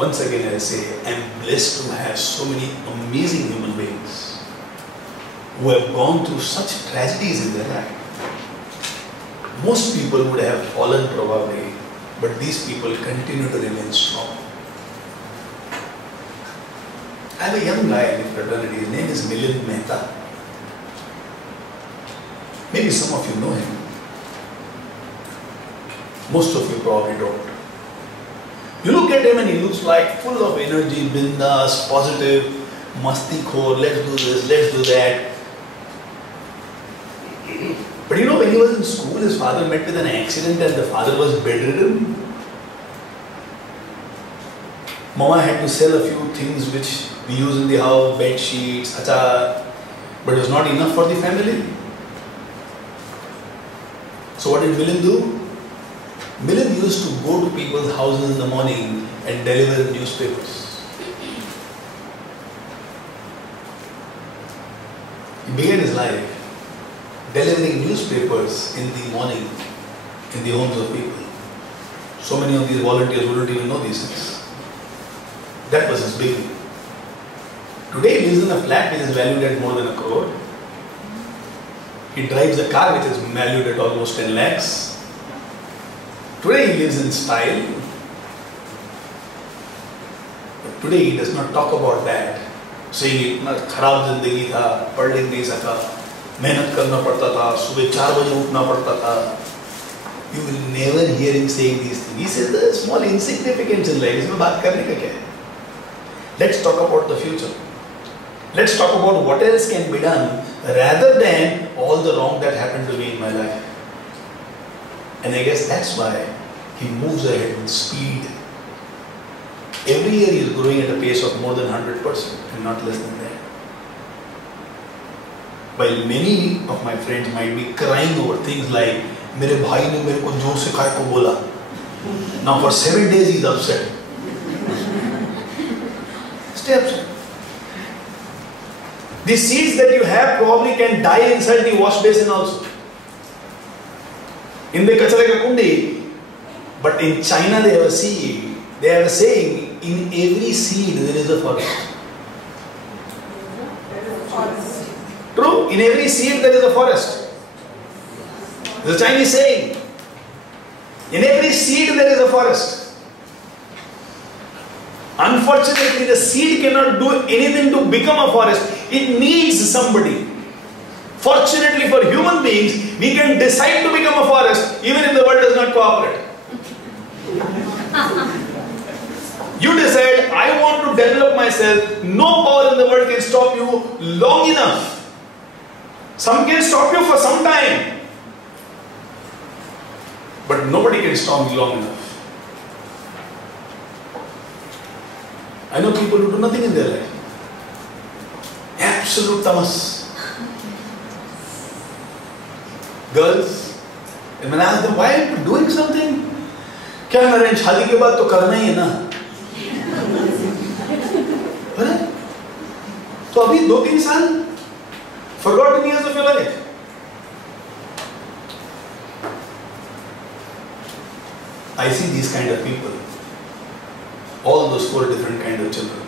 Once again I say, I am blessed to have so many amazing human beings who have gone through such tragedies in their life. Most people would have fallen probably, but these people continue to remain strong. I have a young guy in the fraternity, his name is Milind Mehta. Maybe some of you know him. Most of you probably don't. You look at him and he looks like full of energy, bindas, positive, masti khor, let's do this, let's do that. But you know, when he was in school, his father met with an accident and the father was bedridden. Mama had to sell a few things which we use in the house, bed sheets, achar, but it was not enough for the family. So what did Milind do? Milind used to go to people's houses in the morning and deliver newspapers. He began his life delivering newspapers in the morning in the homes of people. So many of these volunteers wouldn't even know these things. That was his beginning. Today he lives in a flat which is valued at more than 1 crore. He drives a car which is valued at almost 10 lakhs. Today he lives in style. But today he does not talk about that, saying itna kharab zindagi tha, pad likh nahi saka, mehnat karna padta tha, subah 4 baje uthna padta tha. You will never hear him saying these things. He says the small insignificance in life. Isme baat karne ka kya hai? Let's talk about the future. Let's talk about what else can be done rather than all the wrong that happened to me in my life. And I guess that's why he moves ahead with speed. Every year he is growing at a pace of more than 100% and not less than that. While many of my friends might be crying over things like, "Mere bhai ne mere ko jo sikhaya ko bola." Now for 7 days he is upset. Stay upset. The seeds that you have probably can die inside the wash basin also. In the kachare ka kundi. But in China they have a seed. They have a saying, in every seed there is a forest. True? In every seed there is a forest. The Chinese saying. In every seed there is a forest. Unfortunately, the seed cannot do anything to become a forest. It needs somebody. Fortunately for human beings, we can decide to become a forest even if the world does not cooperate. You decide, I want to develop myself. No power in the world can stop you long enough. Some can stop you for some time. But nobody can stop you long enough. I know people who do nothing in their life. Absolute tamas. Girls, and when I ask them, why are you doing something? क्या नरेन शादी के बाद तो करना ही है ना? तो अभी 2-3 साल forgotten years of your life. I see these kind of people. All those 4 different kind of children.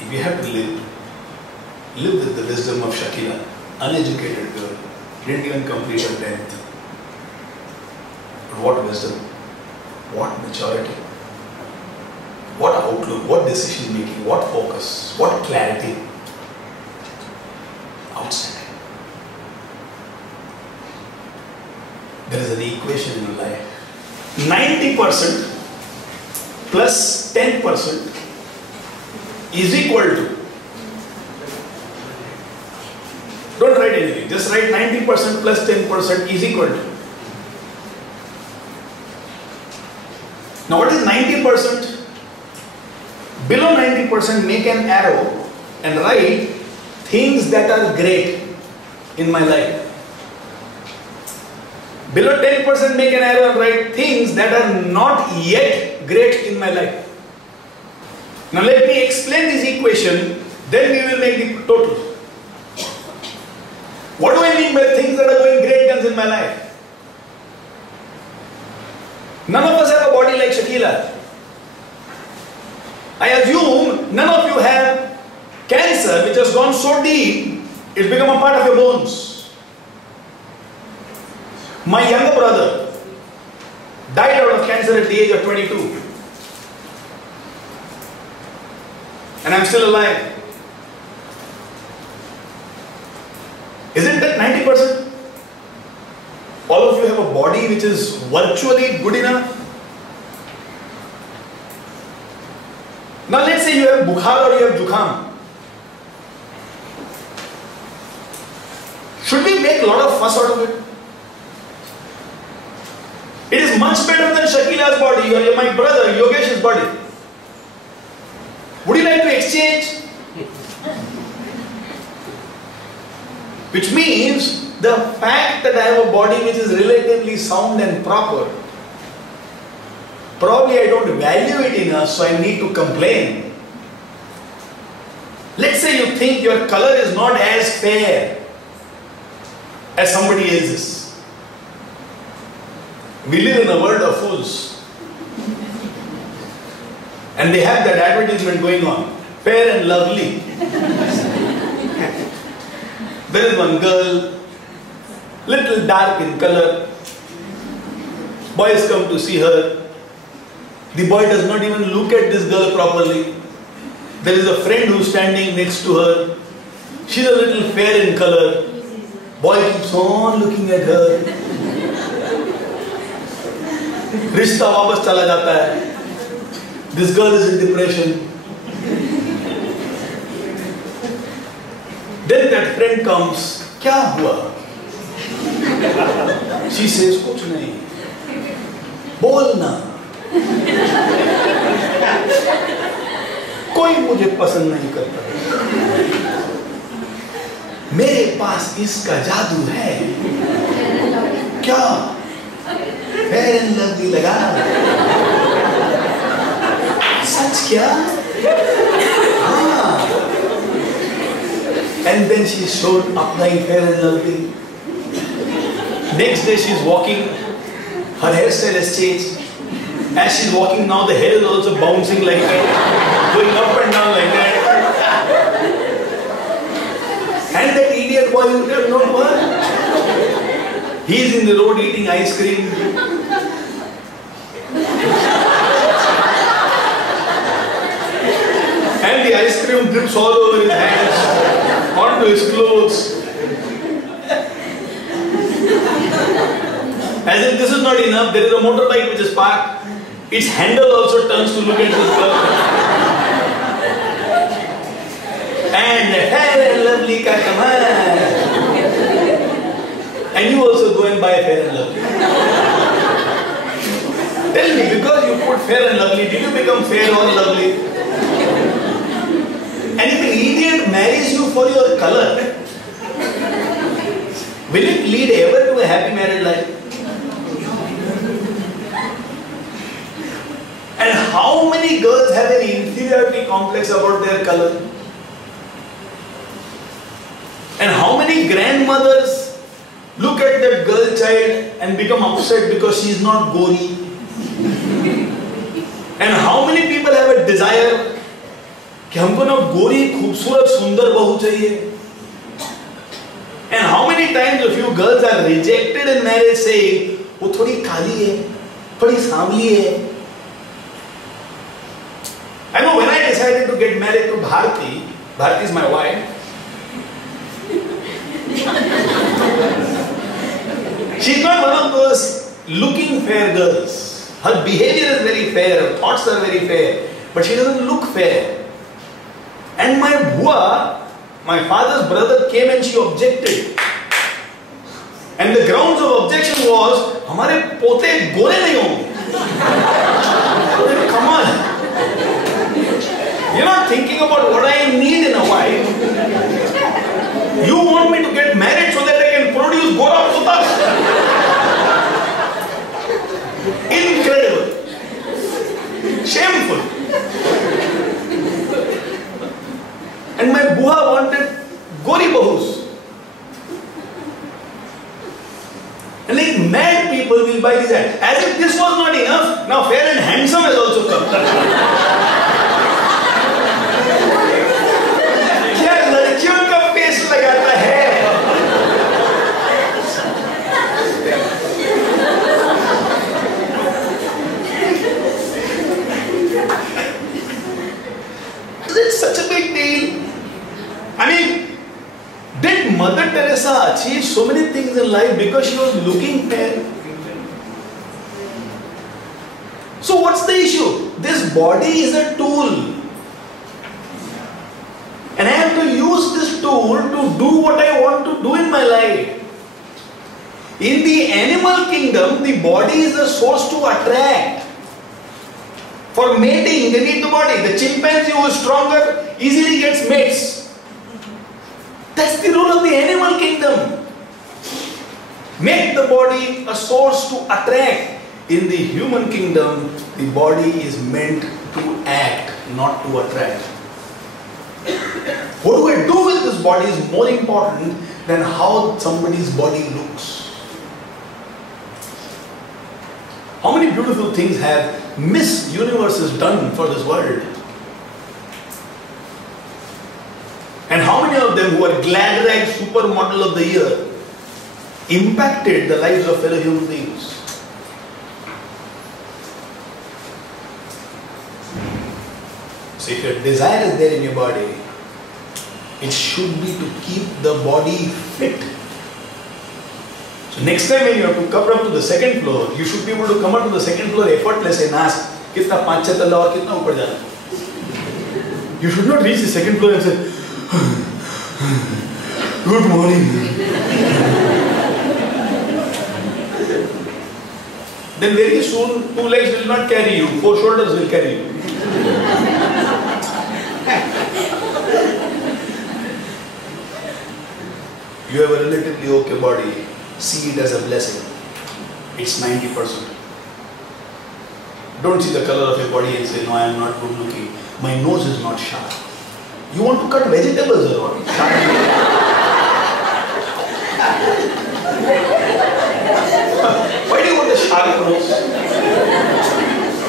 If you have to live with the wisdom of Shakila, uneducated girl, didn't even complete her 10th. But what wisdom, what maturity, what outlook, what decision making, what focus, what clarity. Outstanding. There is an equation in life. 90% plus 10% is equal to. Don't write anything, just write 90% plus 10% is equal to. Now what is 90%? Below 90% make an arrow and write things that are great in my life. Below 10% make an arrow and write things that are not yet great in my life. Now let me explain this equation, then we will make the total. What do I mean by things that are going great guns in my life? None of us have a like Shakila. I assume none of you have cancer which has gone so deep, it's become a part of your bones. My younger brother died out of cancer at the age of 22. And I'm still alive. Isn't that 90%? All of you have a body which is virtually good enough. Now let's say you have bukhar or you have jukham. Should we make a lot of fuss out of it? It is much better than Shakila's body or my brother Yogesh's body. Would you like to exchange? Which means the fact that I have a body which is relatively sound and proper, probably I don't value it enough, so I need to complain. Let's say you think your color is not as fair as somebody else's. We live in a world of fools. And they have that advertisement going on. Fair and lovely. There is one girl, little dark in color. Boys come to see her. The boy does not even look at this girl properly. There is a friend who's standing next to her. She's a little fair in color. Boy keeps on looking at her. Rishta वापस चला जाता है. This girl is in depression. Then that friend comes. क्या हुआ? She says कुछ नहीं. बोलना. कोई मुझे पसंद नहीं करता. मेरे पास इसका जादू है. क्या? Fair and lovely लगा. सच क्या? हाँ. And then she showed applying Fair and Lovely. Next day she is walking. Her hairstyle has changed. As she is walking now, the hair is also bouncing like that, going up and down like that. And that idiot boy, you don't know what? He is in the road eating ice cream. And the ice cream drips all over his hands, onto his clothes. As if this is not enough, there is a motorbike which is parked. Its handle also turns to look at this girl. And Fair and Lovely ka kamal. And you also go and buy Fair and Lovely. Tell me, because you put Fair and Lovely, did you become fair or lovely? And if an idiot marries you for your color, will it lead ever to a happy married life? And how many girls have an inferiority complex about their color? And how many grandmothers look at that girl child and become upset because she is not gori? And how many people have a desire कि हमको ना गोरी खूबसूरत सुंदर बहू चाहिए? And how many times a few girls are rejected in marriage saying वो थोड़ी काली है, थोड़ी सांवली है. I know when I decided to get married to Bharti, Bharti is my wife. She's not one of those looking fair girls. Her behavior is very fair, her thoughts are very fair, but she doesn't look fair. And my bua, my father's brother, came and she objected. And the grounds of objection was, हमारे पोते गोरे नहीं होंगे. Come on. You're not thinking about what I need in a wife. You want me to get married so that I can produce gora putas. Incredible. Shameful. And my buha wanted gori bahus. And like mad people will buy these ads. As if this was not enough, now Fair and Handsome has also come. क्या लड़कियों का face लगाता है? Is it such a big deal? I mean, did Mother Teresa achieve so many things in life because she was looking fair? So what's the issue? This body is a tool. And I have to use this tool to do what I want to do in my life. In the animal kingdom, the body is the source to attract. For mating, they need the body. The chimpanzee who is stronger easily gets mates. That's the rule of the animal kingdom. Make the body a source to attract. In the human kingdom, the body is meant to act, not to attract. What do I do with this body is more important than how somebody's body looks. How many beautiful things have Miss Universes done for this world? And how many of them who are glad rag supermodel of the year impacted the lives of fellow human beings? So if your desire is there in your body, it should be to keep the body fit. So next time when you have to come up to the second floor, you should be able to come up to the second floor effortless and ask, कितना 5-6 तल्ला और कितना ऊपर जाना? You should not reach the second floor and say, good morning. Then very soon 2 legs will not carry you, 4 shoulders will carry you. You have a relatively okay body, see it as a blessing. It's 90%. Don't see the color of your body and say, no, I am not good looking. My nose is not sharp. You want to cut vegetables or what? Why do you want a sharp nose?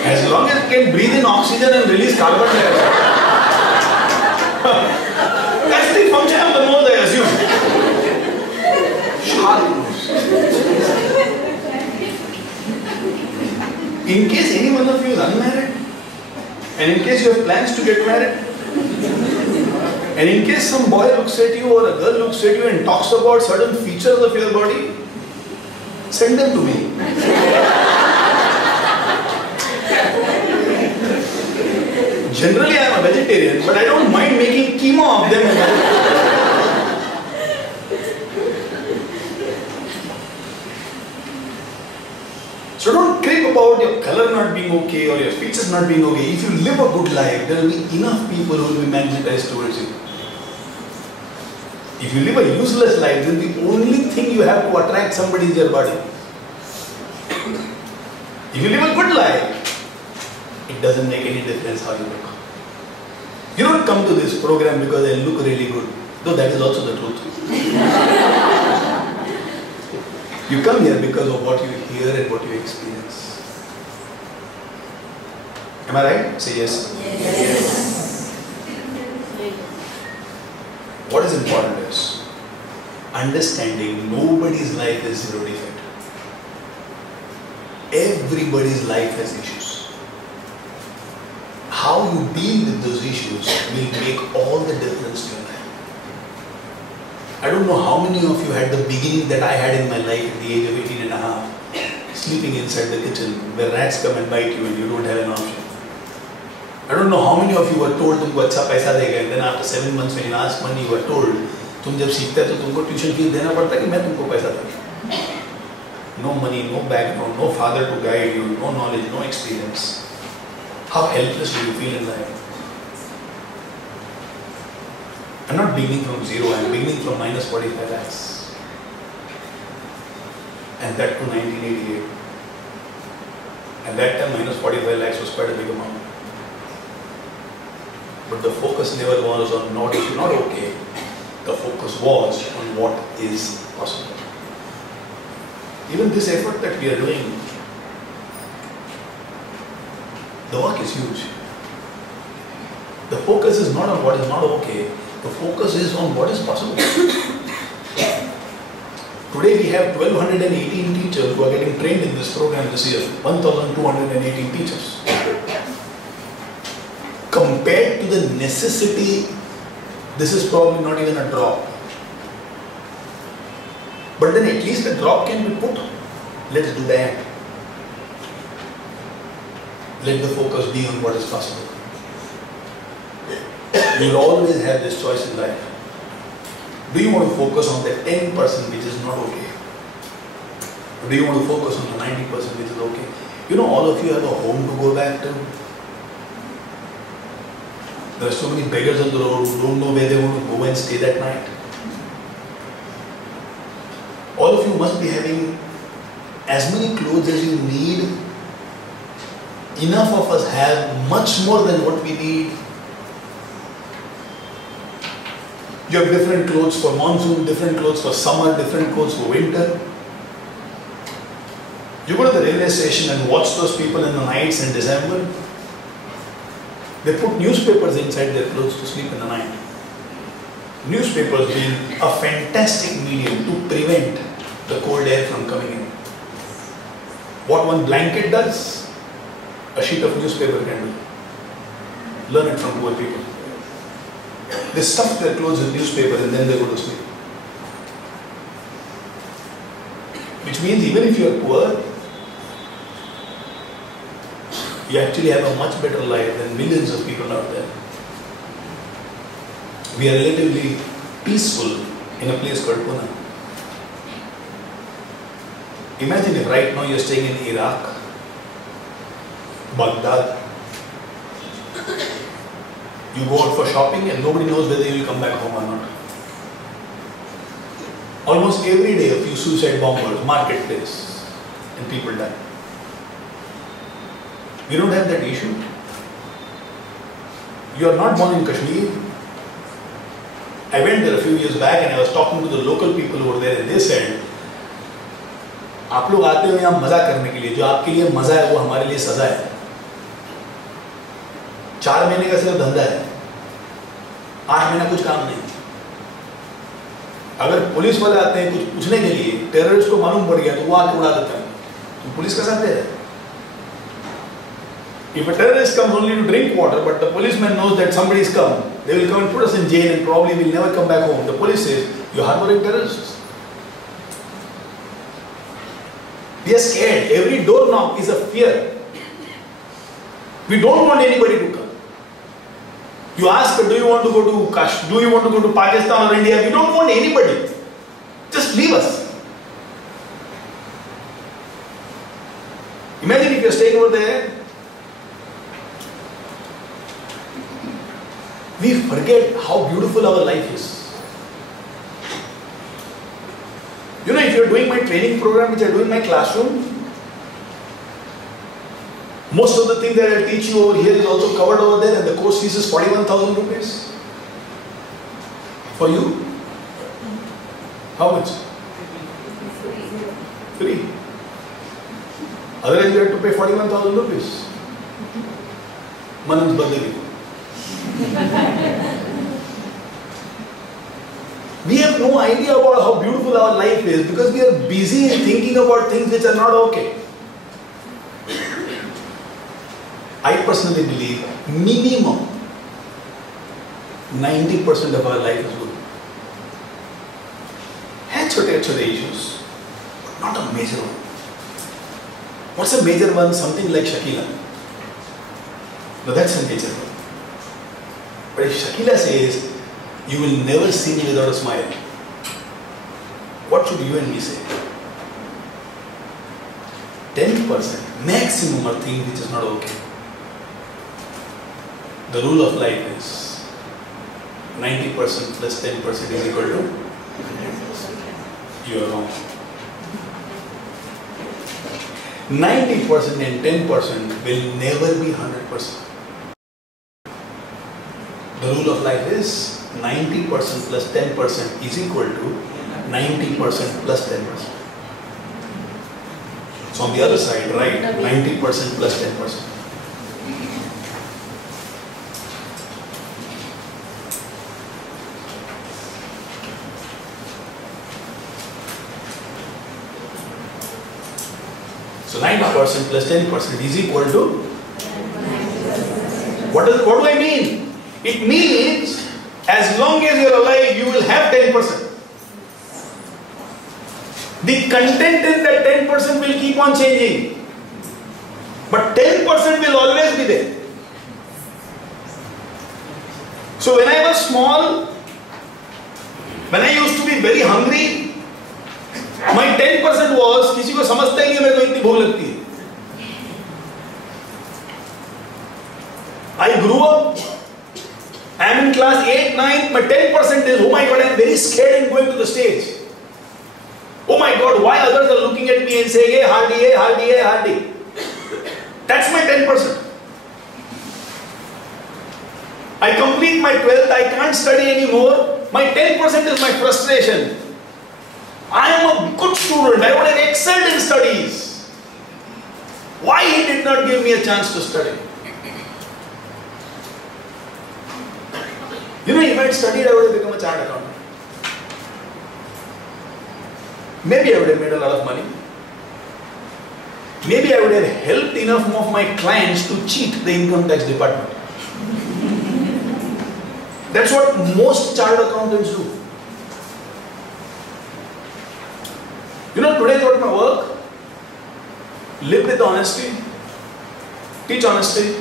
As long as it can breathe in oxygen and release carbon dioxide. That's the function of the nose, I assume. Sharp nose. In case any one of you is unmarried, and in case you have plans to get married, and in case some boy looks at you or a girl looks at you and talks about certain features of your body, send them to me. Generally I am a vegetarian, but I don't mind making keema of them. So don't crib about your color not being okay or your features not being okay. If you live a good life, there will be enough people who will be magnetized towards you. If you live a useless life, then the only thing you have to attract somebody is your body. If you live a good life, it doesn't make any difference how you look. You don't come to this program because I look really good, though that is also the truth. You come here because of what you hear and what you experience. Am I right? Say yes. Yes. What is important is understanding nobody's life is zero defect. Everybody's life has issues. How you deal with those issues will make all the difference to your life. I don't know how many of you had the beginning that I had in my life at the age of 18 and a half, sleeping inside the kitchen where rats come and bite you and you don't have an option. I don't know how many of you were told तुमको अच्छा पैसा देगा, and then after 7 months when you ask money you were told तुम जब सीखते तो तुमको tuition fees देना पड़ता है कि मैं तुमको पैसा दूँ. No money, no background, no father to guide you, no knowledge, no experience. How helpless do you feel in life? I'm not beginning from zero, I'm beginning from minus 45 lakhs. And that to 1988. At that time, minus 45 lakhs was quite a big amount. But the focus never was on not if you're not okay. The focus was on what is possible. Even this effort that we are doing, the work is huge. The focus is not on what is not okay, the focus is on what is possible. Today we have 1218 teachers who are getting trained in this program this year, 1218 teachers. Compared to the necessity, this is probably not even a drop. But then at least a drop can be put. Let's do that. Let the focus be on what is possible. You will always have this choice in life. Do you want to focus on the 10% which is not okay? Or do you want to focus on the 90% which is okay? You know, all of you have a home to go back to. There are so many beggars on the road who don't know where they want to go and stay that night. All of you must be having as many clothes as you need. Enough of us have much more than what we need. You have different clothes for monsoon, different clothes for summer, different clothes for winter. You go to the railway station and watch those people in the nights in December. They put newspapers inside their clothes to sleep in the night. Newspapers being a fantastic medium to prevent the cold air from coming in. What one blanket does, a sheet of newspaper can do. Learn it from poor people. They stuff their clothes in newspaper and then they go to sleep. Which means even if you are poor, you actually have a much better life than millions of people out there. We are relatively peaceful in a place called Pune. Imagine if right now you are staying in Iraq, Baghdad. You go out for shopping and nobody knows whether you will come back home or not. Almost every day a few suicide bombers, marketplace, and people die. We don't have that issue. You are not born in Kashmir. I went there a few years back and I was talking to the local people over there and they said, आप लोग आते हो यहाँ मजा करने के लिए, जो आपके लिए मजा है वो हमारे लिए सजा है। 4 महीने का सिर्फ धंधा है, 8 महीना कुछ काम नहीं। अगर पुलिस वाले आते हैं कुछ पूछने के लिए, टेररिस्ट को मालूम पड़ गया तो वो आके उड़ा देते हैं, तो पुलिस का साथ दे रहे हैं। If a terrorist comes only to drink water, but the policeman knows that somebody is come, they will come and put us in jail and probably will never come back home. The police says, you are harboring terrorists. We are scared. Every doorknob is a fear. We don't want anybody to come. You ask, do you want to go to Kashmir? Do you want to go to Pakistan or India? We don't want anybody. Just leave us. Imagine if you are staying over there. We forget how beautiful our life is. You know, if you are doing my training program, which I do in my classroom, most of the things that I teach you over here is also covered over there, and the course fees is 41,000 rupees. For you? How much? Free. Otherwise you have to pay 41,000 rupees. Manan's birthday. We have no idea about how beautiful our life is because we are busy thinking about things which are not okay. I personally believe minimum 90% of our life is good. Have छोटे issues, but not a major one. What's a major one? Something like Shakila. No, that's a major one. But if Shakila says, you will never see me without a smile, what should you and me say? 10% maximum are things which is not okay. The rule of life is 90% plus 10% is equal to 100%. You are wrong. 90% and 10% will never be 100%. The rule of life is 90% plus 10% is equal to 90% plus 10%. So on the other side, right, 90% plus 10%. So 90% plus 10% is equal to? What do I mean? It means as long as you are alive, you will have 10%. The content in that 10% will keep on changing. But 10% will always be there. So when I was small, when I used to be very hungry, my 10% was, किसी को समझता ही नहीं मेरे को इतनी भूख लगती है. I grew up, I am in class 8, 9, my 10% is, oh my God, I am very scared in going to the stage. Oh my God, why others are looking at me and saying, hey, hardy. That's my 10%. I complete my 12th, I can't study anymore. My 10% is my frustration. I am a good student, I would have excelled in studies. Why he did not give me a chance to study? You know, if I had studied, I would have become a chartered accountant. Maybe I would have made a lot of money. Maybe I would have helped enough of my clients to cheat the income tax department. That's what most chartered accountants do. You know, today throughout my work, live with honesty, teach honesty,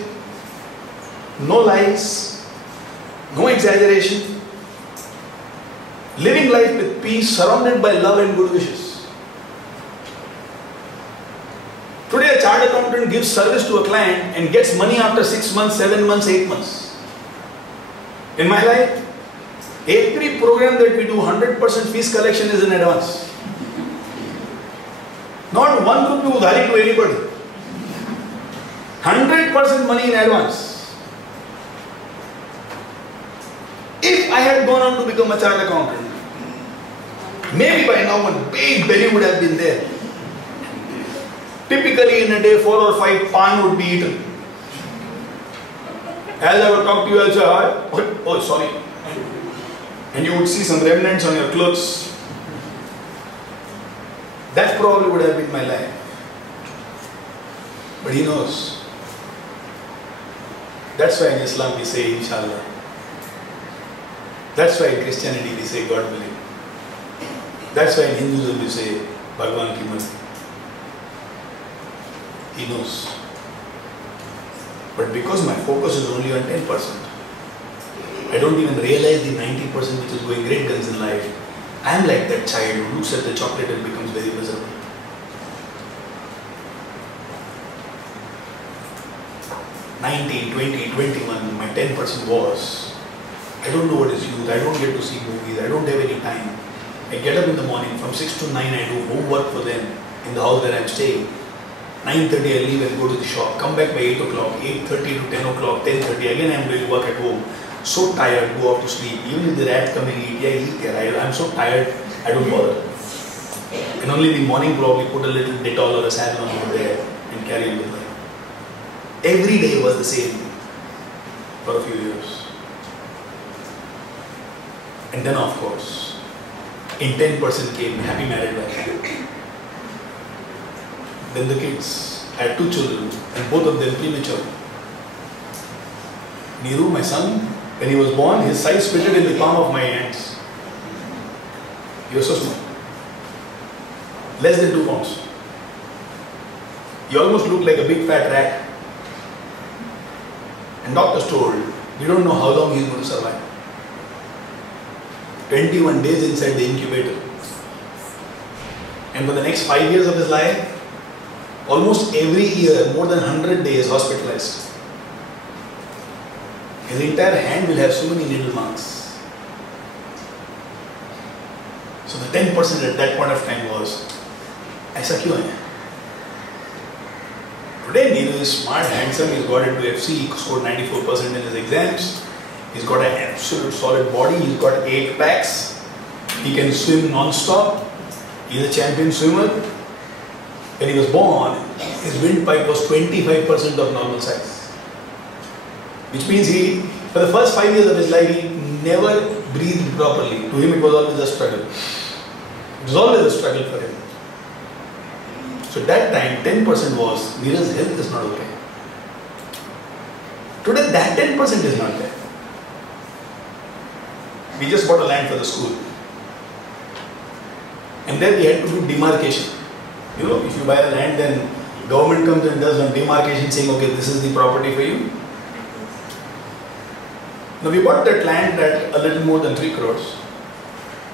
no lies, no exaggeration, living life with peace, surrounded by love and good wishes. Today a chartered accountant gives service to a client and gets money after 6 months, 7 months, 8 months. In my life, every program that we do, 100% fees collection is in advance. Not 1 rupee udhari to anybody. 100% money in advance. If I had gone on to become a chartered accountant, maybe by now a big belly would have been there. Typically in a day 4 or 5 pan would be eaten. As I would talk to you, I would say, hi. Oh, sorry. And you would see some remnants on your clothes. That probably would have been my life. But he knows. That's why in Islam we say, Inshallah. That's why in Christianity we say, God willing. That's why in Hinduism we say, Bhagwan ki mercy. He knows. But because my focus is only on 10%, I don't even realize the 90% which is going great guns in life. I am like that child who looks at the chocolate and becomes very miserable. "19, 20, 21, my 10% was, I don't know what is youth, I don't get to see movies, I don't have any time. I get up in the morning, from 6 to 9 I do homework for them in the house where I am staying. 9:30 I leave and go to the shop, come back by 8 o'clock, 8:30 to 10 o'clock, 10:30, again I am doing work at home. So tired, go out to sleep. Even if the rat come and eat, yeah, eat there. I'm so tired, I don't bother. And only in the morning probably put a little Dettol or a Savlon over there and carry on with life. Every day was the same for a few years. And then of course, in 10% came happy married life. Then the kids. I had 2 children and both of them premature. Niru, my son, when he was born, his size fitted in the palm of my hands. He was so small. Less than 2 pounds. He almost looked like a big fat rat. And doctors told, we don't know how long he is going to survive. 21 days inside the incubator. And for the next 5 years of his life, almost every year, more than 100 days hospitalized. His entire hand will have so many needle marks. So the 10% at that point of time was, ऐसा क्यों है? Today Neil is smart, handsome, he's got into FC, he scored 94% in his exams. He's got an absolute solid body, he's got 8 packs. He can swim non-stop. He's a champion swimmer. When he was born, his windpipe was 25% of normal size. Which means for the first 5 years of his life, he never breathed properly. To him, it was always a struggle. It was always a struggle for him. So that time, 10% was, Neeraj's health is not okay. Today, that 10% is not there. We just bought a land for the school. And then we had to do demarcation. You know, if you buy a land, then government comes and does a demarcation saying, okay, this is the property for you. Now we bought that land at a little more than 3 crores.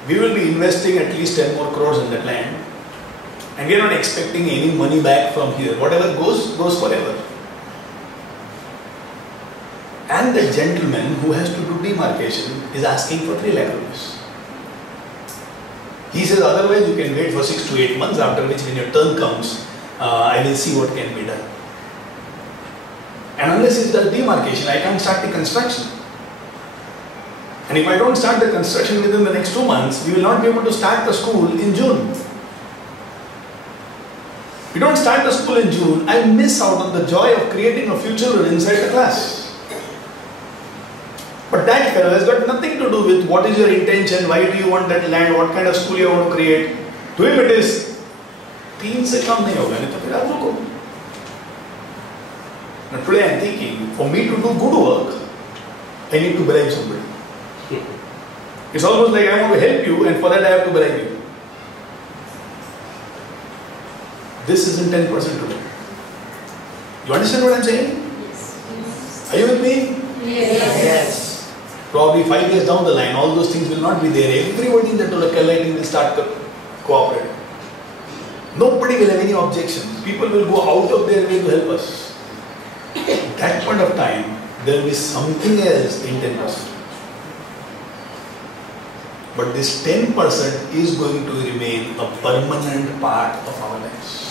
We will be investing at least 10 more crores in that land. And we are not expecting any money back from here. Whatever goes, goes forever. And the gentleman who has to do demarcation is asking for 3 lakh rupees. He says otherwise you can wait for 6 to 8 months, after which when your turn comes, I will see what can be done. And unless it's the demarcation, I can't start the construction. And if I don't start the construction within the next 2 months, we will not be able to start the school in June. If we don't start the school in June, I miss out on the joy of creating a few children inside the class. But that fellow has got nothing to do with what is your intention, why do you want that land, what kind of school you want to create. To him it is, 3 se kam nahi hoga, nahi to phir aap ruko. Now today I am thinking, for me to do good work, I need to bribe somebody. It's almost like I want to help you and for that I have to bribe you. This isn't 10% today. You understand what I am saying? Yes. Are you with me? Yes. Probably 5 years down the line, all those things will not be there. Everybody in the locality will start cooperating. Nobody will have any objections. People will go out of their way to help us. At that point of time, there will be something else in 10%. But this 10% is going to remain a permanent part of our lives.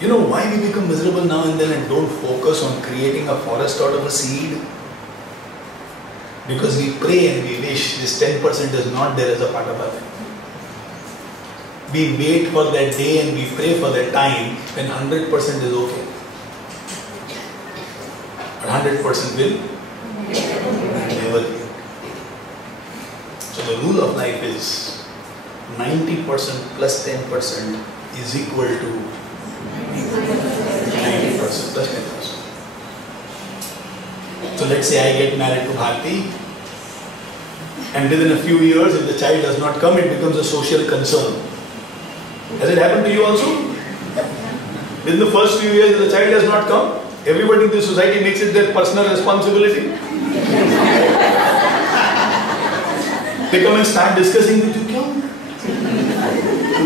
You know why we become miserable now and then and don't focus on creating a forest out of a seed? Because we pray and we wish this 10% is not there as a part of our life. We wait for that day and we pray for that time when 100% is okay. But 100% will never be. So the rule of life is 90% plus 10% is equal to 90% plus 10%. So let's say I get married to Bharti, and within a few years, if the child does not come, it becomes a social concern. Has it happened to you also? Within the first few years, if the child does not come, everybody in the society makes it their personal responsibility. They come and start discussing with you, क्यों?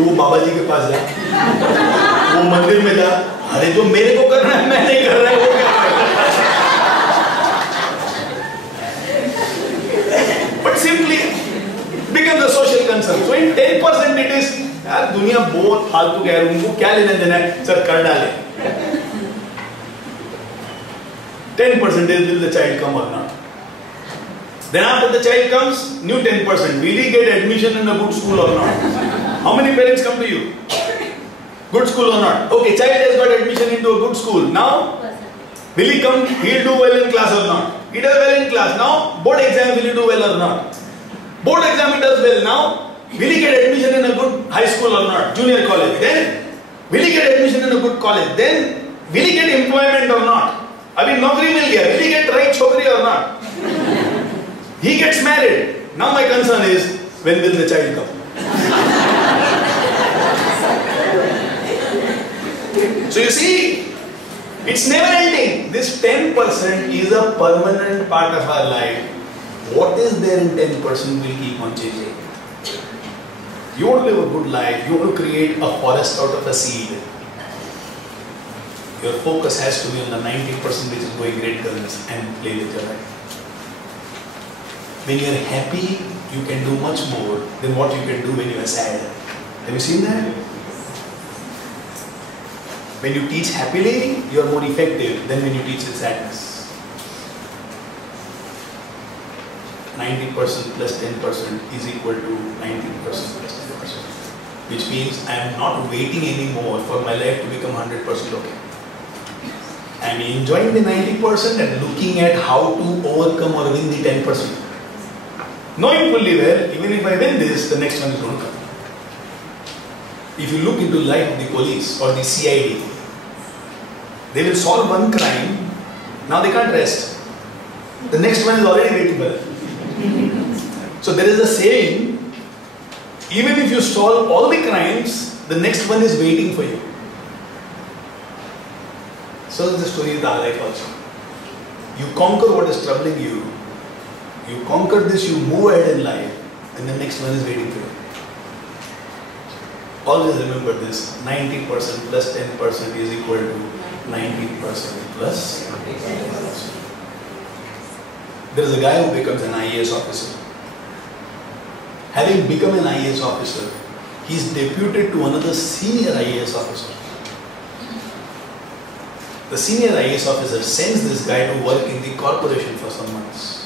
वो बाबा जी के पास जा, वो मंदिर में जा, अरे जो मेरे को करना है मैं नहीं कर रहा है वो क्या करेगा? But simply becomes a social concern. So in 10% it is, यार दुनिया बहुत फालतू कह रही है, उनको क्या लेना देना है, सर कर डाले. 10% is will the child come or not? Then after the child comes, new 10%. Will he get admission in a good school or not? How many parents come to you? Good school or not? Okay, child has got admission into a good school. Now, will he come? He'll do well in class or not? He does well in class. Now, board exam, will he do well or not? Board exam, he does well. Now, will he get admission in a good high school or not? Junior college. Then, will he get admission in a good college? Then, will he get employment or not? Abhi naukri mil gaya. Will he get right chokri or not? He gets married. Now my concern is, when will the child come? So you see, it's never ending. This 10% is a permanent part of our life. What is there in 10% will keep on changing. You want to live a good life, you want to create a forest out of a seed. Your focus has to be on the 90% which is going great guns and play with your life. When you are happy, you can do much more than what you can do when you are sad. Have you seen that? When you teach happily, you are more effective than when you teach with sadness. 90% plus 10% is equal to 90% plus 10%. which means I am not waiting anymore for my life to become 100% okay. I am enjoying the 90% and looking at how to overcome or win the 10%. Knowing fully well, even if I win this, the next one is going to come. If you look into life of the police or the CID, they will solve one crime, now they can't rest. The next one is already waiting for them. So there is a saying, even if you solve all the crimes, the next one is waiting for you. So the story is our life also. You conquer what is troubling you. You conquer this, you move ahead in life, and the next one is waiting for you. Always remember this, 90% plus 10% is equal to 90% plus 10%. There is a guy who becomes an IAS officer. Having become an IAS officer, he is deputed to another senior IAS officer. The senior IAS officer sends this guy to work in the corporation for some months.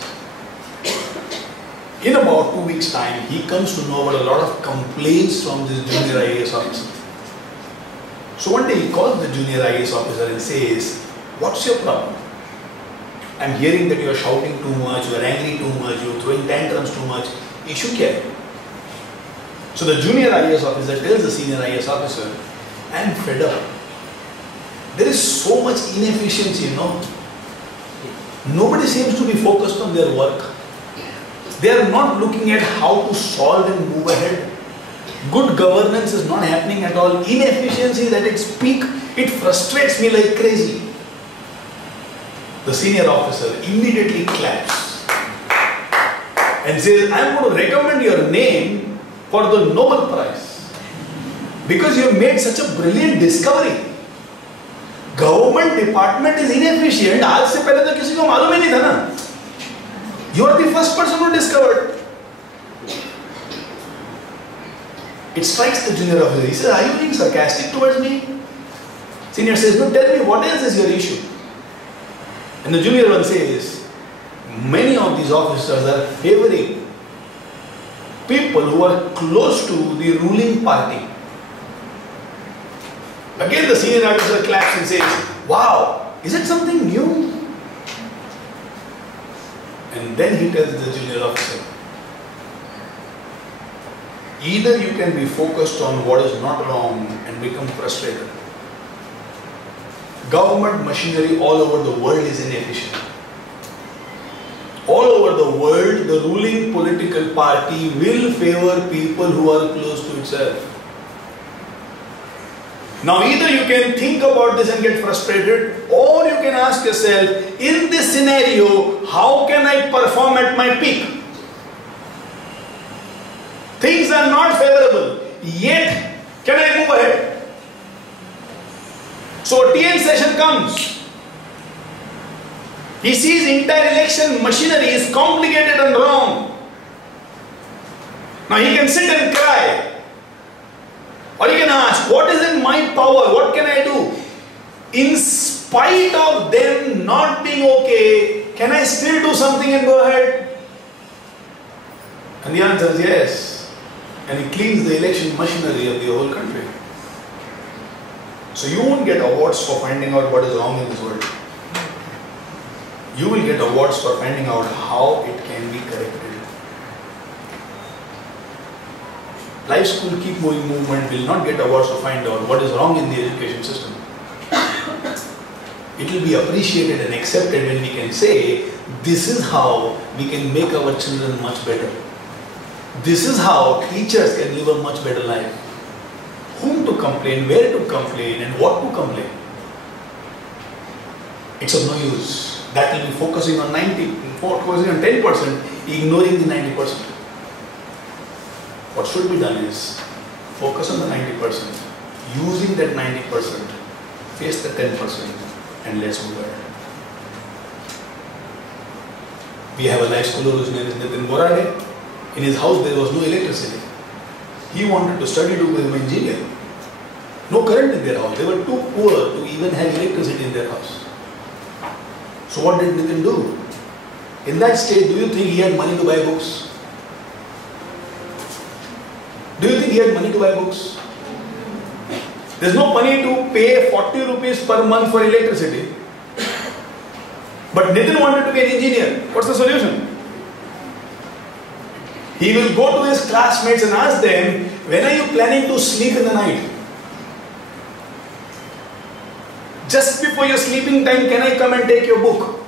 In about 2 weeks' time, he comes to know about a lot of complaints from this junior IAS officer. So one day he calls the junior IAS officer and says, "What's your problem? I'm hearing that you are shouting too much, you are angry too much, you are throwing tantrums too much. Issue kya hai?" So the junior IAS officer tells the senior IAS officer, "I am fed up. There is so much inefficiency, Nobody seems to be focused on their work. They are not looking at how to solve and move ahead. Good governance is not happening at all. Inefficiency is at its peak. It frustrates me like crazy." The senior officer immediately claps and says, "I am going to recommend your name for the Nobel Prize because you have made such a brilliant discovery. Government department is inefficient. आज से पहले तो किसी को मालूम ही नहीं था ना. You are the first person who discovered." It strikes the junior officer. He says, "Are you being sarcastic towards me?" Senior says, "No, tell me, what else is your issue?" And the junior one says, "Many of these officers are favoring people who are close to the ruling party." Again the senior officer claps and says, "Wow, is it something new?" And then he tells the junior officer, "Either you can be focused on what is not wrong and become frustrated. Government machinery all over the world is inefficient. All over the world, the ruling political party will favor people who are close to itself. Now either you can think about this and get frustrated, or you can ask yourself, in this scenario, how can I perform at my peak? Things are not favorable, yet can I move ahead?" So a TN session comes. He sees entire election machinery is complicated and wrong. Now he can sit and cry. Or you can ask, what is in my power? What can I do? In spite of them not being okay, can I still do something and go ahead? And the answer is yes. And he cleans the election machinery of the whole country. So you won't get awards for finding out what is wrong in this world. You will get awards for finding out how it can be corrected. Life School Keep Moving movement will not get awards to find out what is wrong in the education system. It will be appreciated and accepted when we can say, this is how we can make our children much better. This is how teachers can live a much better life. Whom to complain, where to complain, and what to complain. It's of no use. That will be focusing on 10%, ignoring the 90%. What should be done is focus on the 90%, using that 90%, face the 10%, and let's move ahead. We have a life schooler whose name is Nitin Borade. In his house there was no electricity. He wanted to study to become an engineer. No current in their house. They were too poor to even have electricity in their house. So what did Nitin do? In that state, do you think he had money to buy books? Do you think he had money to buy books? There's no money to pay 40 rupees per month for electricity. But Nitin wanted to be an engineer. What's the solution? He will go to his classmates and ask them, when are you planning to sleep in the night? Just before your sleeping time, can I come and take your book?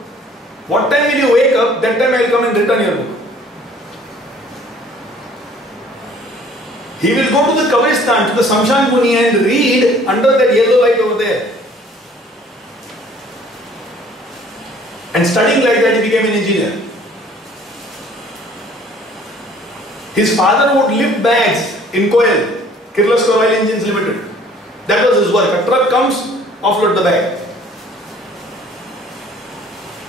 What time will you wake up? That time I will come and return your book. He will go to the Kabristan, to the Samshan Muni and read under that yellow light over there. And studying like that, he became an engineer. His father would lift bags in Koil, Kirloskar Oil Engines Limited. That was his work. A truck comes, offload the bag.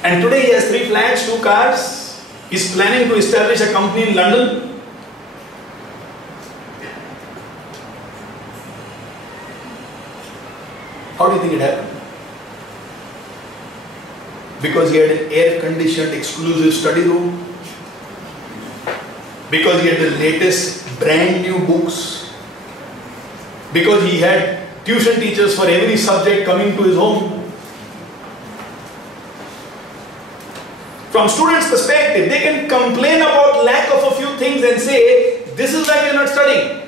And today he has 3 flats, 2 cars. He is planning to establish a company in London. How do you think it happened? Because he had an air-conditioned exclusive study room. Because he had the latest brand new books. Because he had tuition teachers for every subject coming to his home. From students' perspective, they can complain about lack of a few things and say, this is why we are not studying.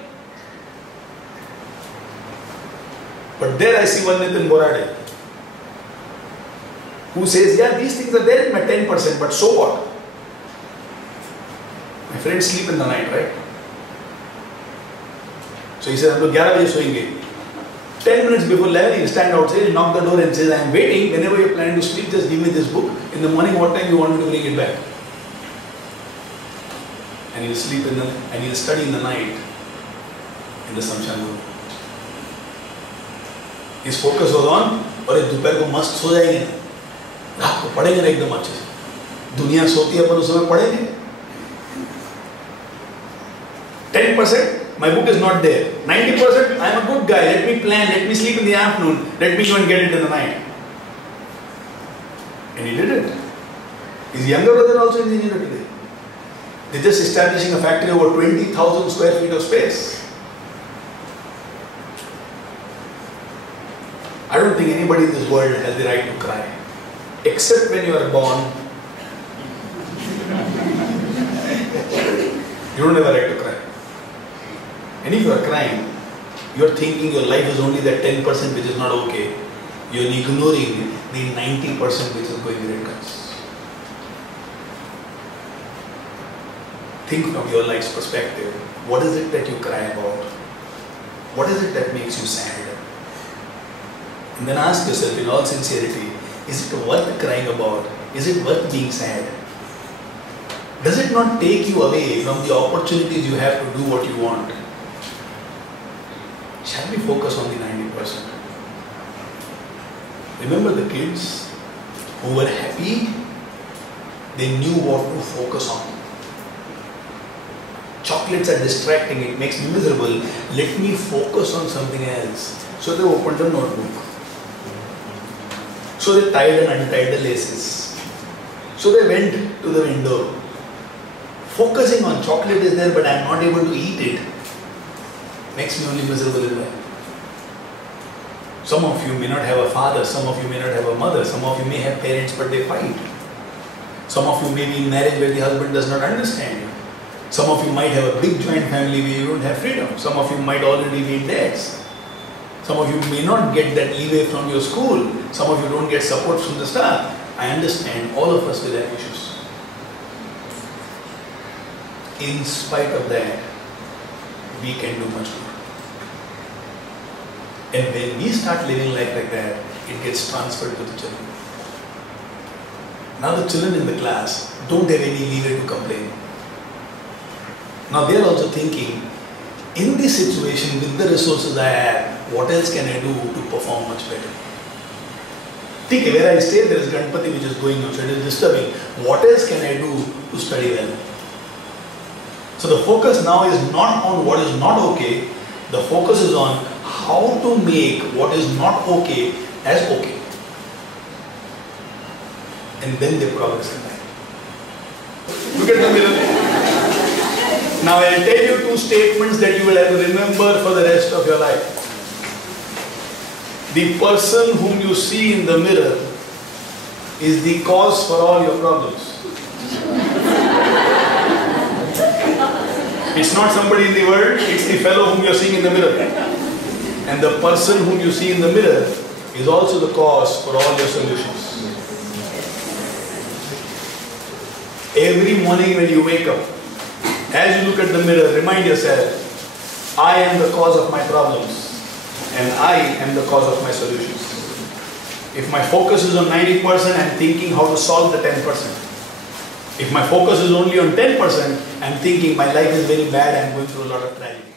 But there I see one Nitin Borade, who says, yeah, these things are there in my 10%, but so what? My friends sleep in the night, right? So he says, I'm 11 baje soenge. 10 minutes before 11, he'll stand outside, he'll knock the door and says, I am waiting. Whenever you're planning to sleep, just give me this book. In the morning, what time you want me to bring it back? And he'll sleep and he'll study in the night in the Samshan room. His focus was on, अरे दोपहर को मस्त सो जाएंगे ना, रात को पढ़ेंगे ना एकदम अच्छे से. दुनिया सोती है पर उस समय पढ़ेंगे. 10%, my book is not there. 90%, I am a good guy. Let me plan. Let me sleep in the afternoon. Let me go and get it in the night. And he did it. His younger brother also is engineer today. They're just establishing a factory over 20,000 square feet of space. I don't think anybody in this world has the right to cry. Except when you are born. You don't have a right to cry. And if you are crying, you are thinking your life is only that 10% which is not okay. You are ignoring the 90% which is going great guns. Think from your life's perspective. What is it that you cry about? What is it that makes you sad? And then ask yourself in all sincerity, is it worth crying about? Is it worth being sad? Does it not take you away from the opportunities you have to do what you want? Shall we focus on the 90%? Remember the kids who were happy? They knew what to focus on. Chocolates are distracting, it makes me miserable. Let me focus on something else. So they opened a notebook. So they tied and untied the laces. So they went to the window. Focusing on chocolate is there, but I am not able to eat it. Makes me only miserable in life. Some of you may not have a father, some of you may not have a mother, some of you may have parents but they fight. Some of you may be in marriage where the husband does not understand you. Some of you might have a big joint family where you don't have freedom. Some of you might already be in debts. Some of you may not get that leeway from your school. Some of you don't get support from the staff. I understand, all of us will have issues. In spite of that, we can do much more. And when we start living life like that, it gets transferred to the children. Now the children in the class don't have any leeway to complain. Now they are also thinking, in this situation with the resources I have, what else can I do to perform much better? Think, where I stay there is Ganpati which is going on, so it is disturbing. What else can I do to study well? So the focus now is not on what is not okay, the focus is on how to make what is not okay as okay. And then they progress in life. Look at the mirror. Now I'll tell you two statements that you will have to remember for the rest of your life. The person whom you see in the mirror is the cause for all your problems. It's not somebody in the world, it's the fellow whom you're seeing in the mirror. And the person whom you see in the mirror is also the cause for all your solutions. Every morning when you wake up, as you look at the mirror, remind yourself, I am the cause of my problems and I am the cause of my solutions. If my focus is on 90%, I'm thinking how to solve the 10%. If my focus is only on 10%, I'm thinking my life is very bad, I'm going through a lot of tragedy.